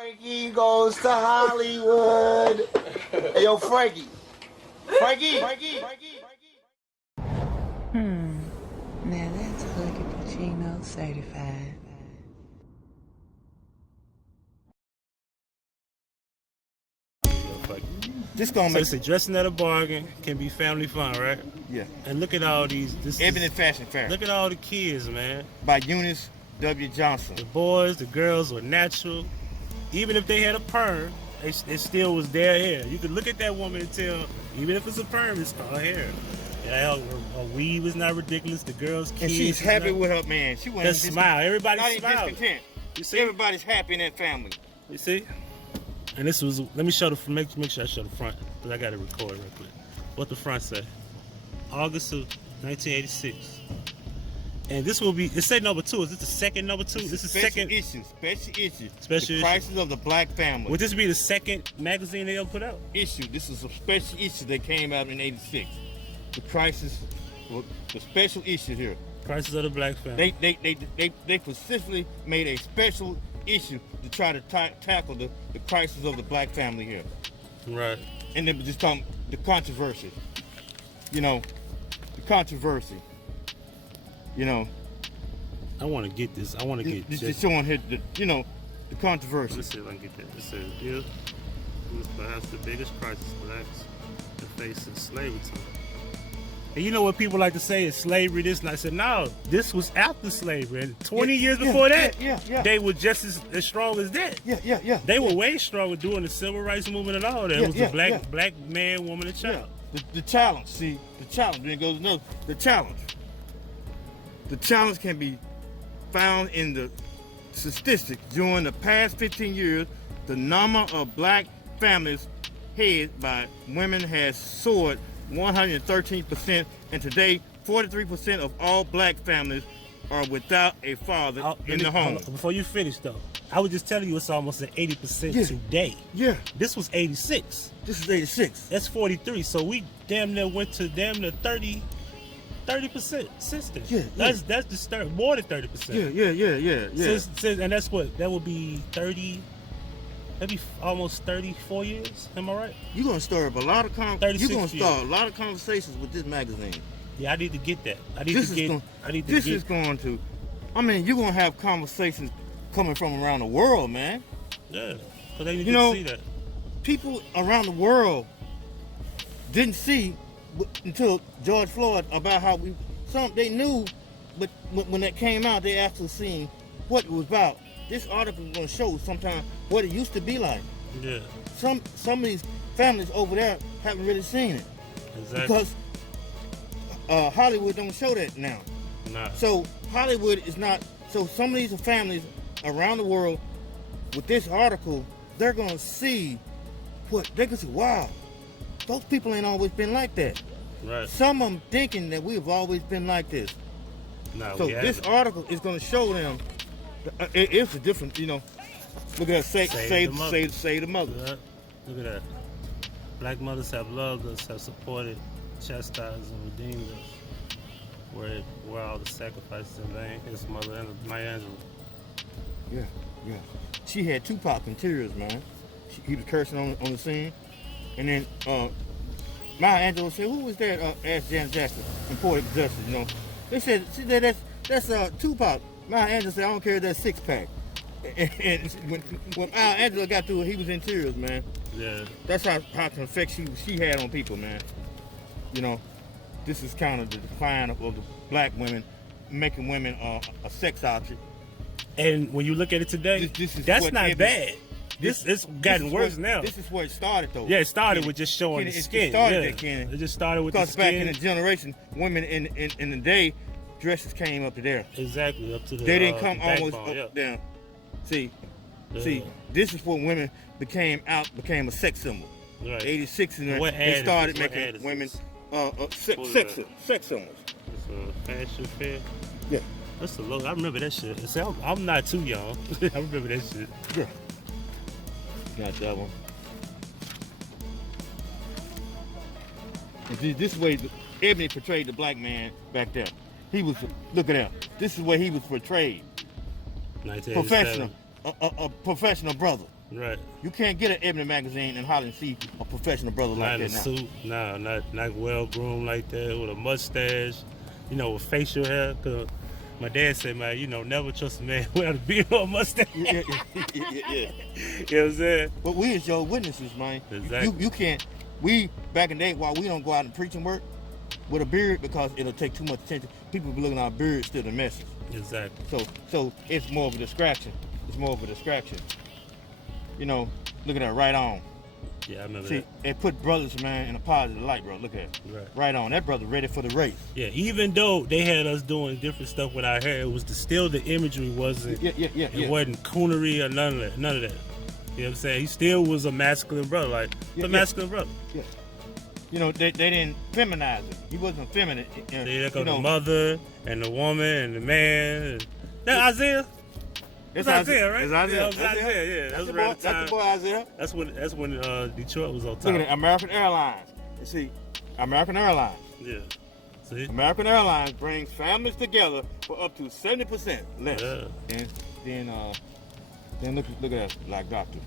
Frankie goes to Hollywood. Hey, yo, Frankie. Frankie. Now that's Huggie Pacino certified. This gonna make So dressing at a bargain can be family fun, right? Yeah. And look at all these. Ebony Fashion Fair. Look at all the kids, man. By Eunice W. Johnson. The boys, the girls were natural. Even if they had a perm, it still was their hair. You could look at that woman and tell, even if it's a perm, it's her hair. Yeah, her weave is not ridiculous. The girls, kids, and she's happy with her man. She wasn't just smile. Everybody's smiling. Discontent. You see? Everybody's happy in that family. You see? And this was, let me show make sure I show the front, because I got to record real quick. What the front say? August of 1986. And this will be, it said number 2. Is this the second number 2? This is second issue. Special issue. The Crisis of the Black Family. Would this be the second magazine they ever put out? Issue. This is a special issue that came out in '86. The Crisis, the special issue here. Crisis of the Black Family. They specifically made a special issue to try to tackle the crisis of the black family here. Right. And then just talking the controversy. You know, the controversy. You know. I want to get this. I want to get this. Just showing here, the controversy. Let's see if I can get that. It says, here was perhaps the biggest crisis blacks have faced since slavery time. And you know what people like to say is slavery this, and I said, no, this was after slavery. And 20 years before that, they were just as strong as that. Yeah. They were way stronger doing the civil rights movement and all that. It was the black man, woman, and child. The challenge, see, the challenge, then goes another, the challenge. The challenge can be found in the statistics. During the past 15 years, the number of black families headed by women has soared 113%, and today 43% of all black families are without a father in the home. Before you finish though, I was just telling you it's almost at 80% today. Yeah. This was 86. This is 86. That's 43. So we damn near went to damn near 30% since then. Yeah. That's disturbing. More than 30%. Yeah. Since, and that's what? That would be 30. Maybe almost 34 years. Am I right? You're gonna start up a lot of a lot of conversations with this magazine. Yeah, I need to get that. I mean, you're gonna have conversations coming from around the world, man. Yeah, because they need to see that. People around the world didn't see until George Floyd about how they knew, but when that came out, they actually seen what it was about. This article is going to show sometimes what it used to be like. Yeah. Some of these families over there haven't really seen it. Exactly. Because Hollywood don't show that now. Nah. So Hollywood is not. So some of these families around the world, with this article, they're going to see they're going to say, wow, those people ain't always been like that. Right. Some of them thinking that we've always been like this. Nah, so this article is going to show them. It's a different, look at that, save the mother. Yeah. Look at that. Black mothers have loved us, have supported, chastised, and redeemed us. Where all the sacrifices in vain. His mother, Maya Angelou. Yeah. She had Tupac in tears, man. He was cursing on the scene. And then Maya Angelou said, who was that? Asked Janet Jackson in Poetic Justice, They said, that's Tupac. Maya Angelou said, I don't care if that's 6-pack. And when Maya Angelou got to it, he was in tears, man. Yeah. That's how an effect she had on people, man. This is kind of the decline of the black women, making women a sex object. And when you look at it today, that's not bad. It's gotten worse now. This is where it started, though. Yeah, it started with just showing the skin. It just started with the skin. Because back in the generation, women in the day, dresses came up to there. Exactly, up to the They didn't come the almost up down. See, this is when women became a sex symbol. Right. 86 and they started making women sex symbols. It's a fashion fair. Yeah. That's the logo. I remember that shit. See, I'm not too young. I remember that shit. Yeah. Got that one. And see, this way Ebony portrayed the black man back there. He was, look at that. This is where he was portrayed. Professional, a professional brother. Right. You can't get an Ebony magazine and holler and see a professional brother like Not in that a now. suit. Nah, not well groomed like that with a mustache. You know, with facial hair. Cause my dad said, man, you know, never trust a man without a beard or a mustache. Yeah. You know what I'm saying? But we is your witnesses, man. Exactly. You can't. We back in the day, while we don't go out and preach and work with a beard because it'll take too much attention. People be looking at our beard still the message. Exactly. So it's more of a distraction. It's more of a distraction. You know, look at that, right on. Yeah, I remember See, that. it put brothers, man, in a positive light, bro. Look at it. Right on. That brother ready for the race. Yeah, even though they had us doing different stuff with our hair, it was still the imagery wasn't. It wasn't coonery or none of that. You know what I'm saying? He still was a masculine brother, like a masculine brother. Yeah. You know, they didn't feminize him. He wasn't feminine. They look at the mother and the woman and the man. That Isaiah. It's Isaiah, right? It's Isaiah. It's Isaiah. Yeah, That's the boy Isaiah. That's when Detroit was on top. Look at it, American Airlines. You see, American Airlines. Yeah. See? American Airlines brings families together for up to 70% less. Yeah. Then look at that Black Doctor.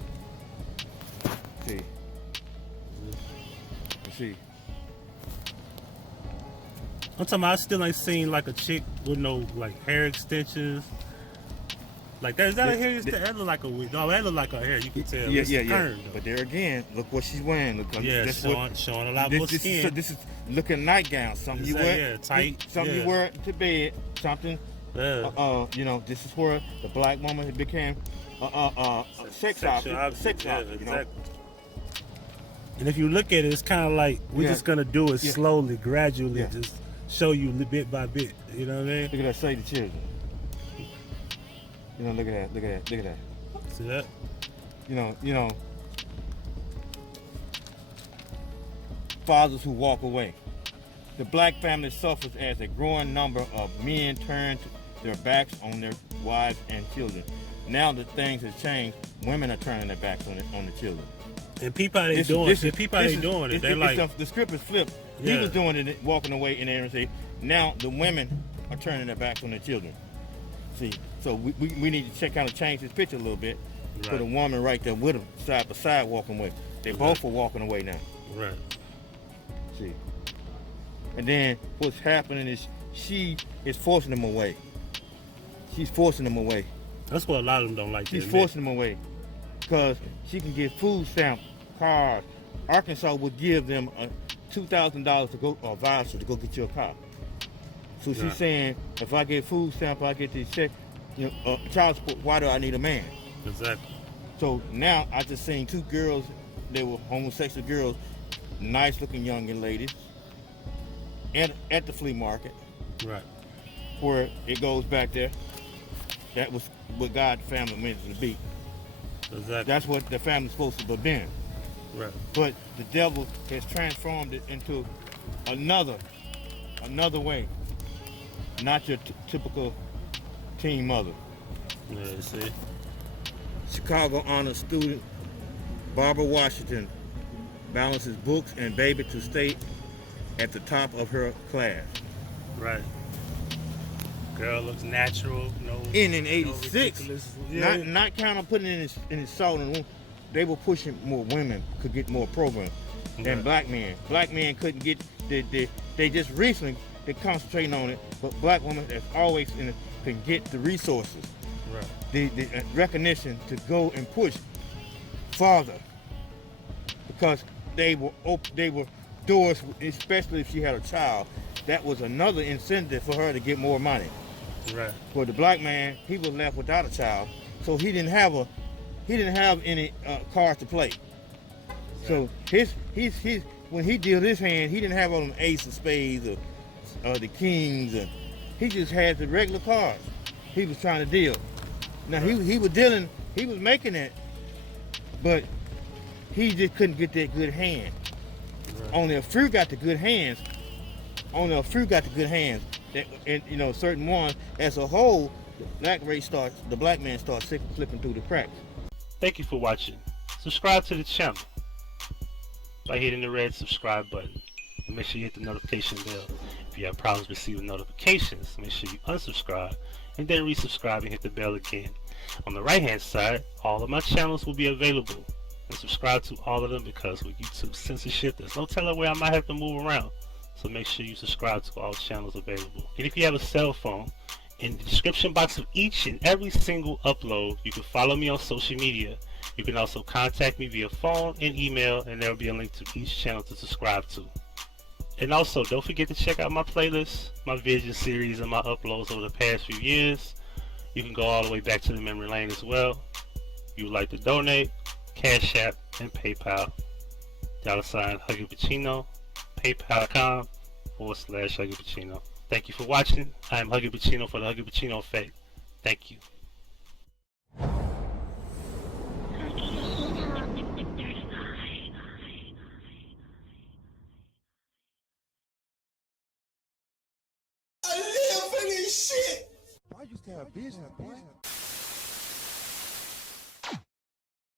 See. You see. I'm talking about I still ain't seen like a chick with no like hair extensions. Like that, is that a hair? That look like a wig. No, that look like a hair. You can tell. Yeah. But there again, look what she's wearing. Look, showing a lot more skin. This is looking nightgown. Something you wear. Yeah, tight. Something you wear to bed. Something. You know, this is where the black woman became sex object. You know? And if you look at it, it's kind of like we're just gonna do it slowly, gradually, just show you bit by bit. You know what I mean? Look at that, Save the Children. You know, look at that. See that? You know, fathers who walk away. The black family suffers as a growing number of men turn their backs on their wives and children. Now that things have changed, women are turning their backs on the children. And people ain't doing it. They're like, the script is flipped. Yeah. He was doing it, walking away in there and say, now the women are turning their backs on their children. See, so we need to kind of change this picture a little bit. Right. Put a woman right there with them, side by side, walking away. They both are walking away now. Right. See. And then what's happening is she is forcing them away. She's forcing them away. That's what a lot of them don't like. She's forcing them away because she can get food stamp cars. Arkansas would give them $2,000 to go, or voucher to go get you a car. So she's saying, if I get food stamp, I get this check, you know, child support, why do I need a man? Exactly. So now I just seen two girls, they were homosexual girls, nice looking young ladies, at the flea market. Right. Where it goes back there. That was what God's family meant to be. Exactly. That's what the family's supposed to have been. Right. But the devil has transformed it into another way. Not your typical teen mother. Yeah, see. Chicago honor student Barbara Washington balances books and baby to stay at the top of her class. Right. Girl looks natural. In 86, not kind of putting in his salt and wound, they were pushing more women could get more programs than black men. Black men couldn't get they just recently they're concentrating on it, but black women as always can get the resources, the recognition to go and push farther because they were doors, especially if she had a child. That was another incentive for her to get more money. Right. For the black man, he was left without a child, so he didn't have any cards to play. So his when he dealt his hand, he didn't have all them ace of spades or the kings, and he just had the regular cards. He was trying to deal. Now he was dealing, he was making it, but he just couldn't get that good hand. Right. Only a few got the good hands. That, and you know, certain ones as a whole, the black man starts slipping through the cracks. Thank you for watching. Subscribe to the channel by hitting the red subscribe button. And make sure you hit the notification bell. If you have problems receiving notifications, make sure you unsubscribe and then resubscribe and hit the bell again. On the right hand side, all of my channels will be available, and subscribe to all of them, because with YouTube censorship, there's no telling where I might have to move around. So make sure you subscribe to all channels available. And if you have a cell phone, in the description box of each and every single upload, you can follow me on social media. You can also contact me via phone and email, and there will be a link to each channel to subscribe to. And also, don't forget to check out my playlists, my vision series, and my uploads over the past few years. You can go all the way back to the memory lane as well. If you would like to donate, Cash App and PayPal, $ Huggie Pacino, paypal.com/Huggie Pacino. Thank you for watching. I am Huggie Pacino for the Huggie Pacino Effect. Thank you. I live for this shit. Why you used to have business, boy?